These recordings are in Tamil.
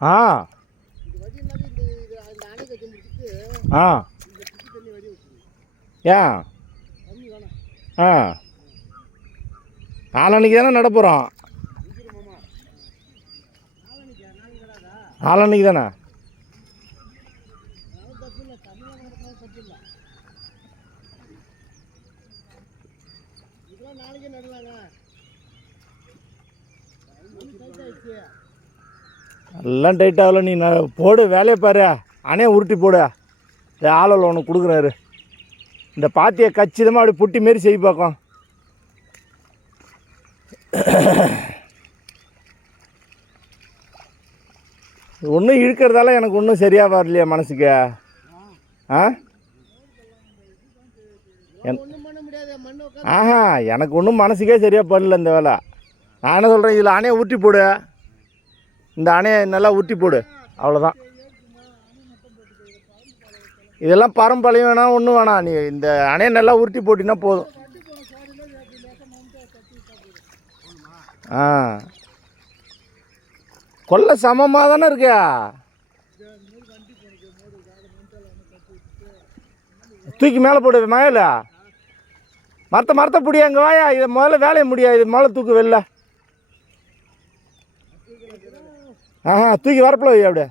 ஆ ஆ ஏன் ஆ நாளன்னைக்கு தானே நடப்புகிறோம். நாளன்னைக்கு தானே எல்லாம் டைட் ஆகல. நீ போடு வேலையை பாரு. அணையை உருட்டி போடு. இந்த ஆளில் ஒன்று கொடுக்குறாரு. இந்த பாத்தியை கச்சிதமாக அப்படி புட்டி மாரி செய்ய பார்க்கும். ஒன்றும் இழுக்கிறதால எனக்கு ஒன்றும் சரியாக வரலையா மனசுக்கு. ஆ ஆஹா எனக்கு ஒன்றும் மனசுக்கே சரியாக படல இந்த வேலை. நான் என்ன சொல்கிறேன், இதில் அணையை ஊற்றி போடு. இந்த அணையை நல்லா ஊற்றி போடு, அவ்வளோதான். இதெல்லாம் பரம்பழையும் வேணாம், ஒன்றும் வேணாம். நீ இந்த அணையை நல்லா உருட்டி போட்டினா போதும். ஆ கொல்லை சமமாக தானே இருக்கு. தூக்கி மேலே போடு. மழையில் மரத்தை பிடி. அங்கே வாயா, இதை முதல்ல வேலையை முடியாது. இது முதல்ல தூக்கு வெளில. ஆஹா தூக்கி வரப்பில் வை. அப்படியே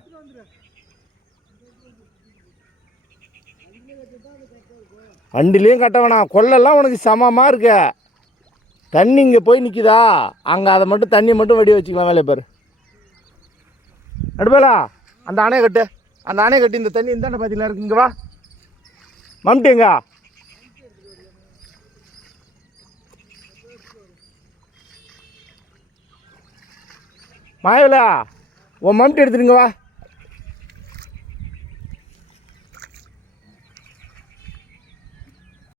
வண்டிலையும் கட்ட வேணாம். கொல்லெல்லாம் உனக்கு சமமாக இருக்க. தண்ணி இங்கே போய் நிற்குதா, அங்கே அதை மட்டும் தண்ணி மட்டும் வடி வச்சுக்கலாம். வேலையை பாரு. அடுப்பேலா அந்த அணையை கட்டு. அந்த அணையை கட்டி இந்த தண்ணி இந்தாண்ட பார்த்தீங்களா இருக்கு. இங்கே வா மம்டிங்க. மாயவிலா உன் மம்டி எடுத்துருங்க வா.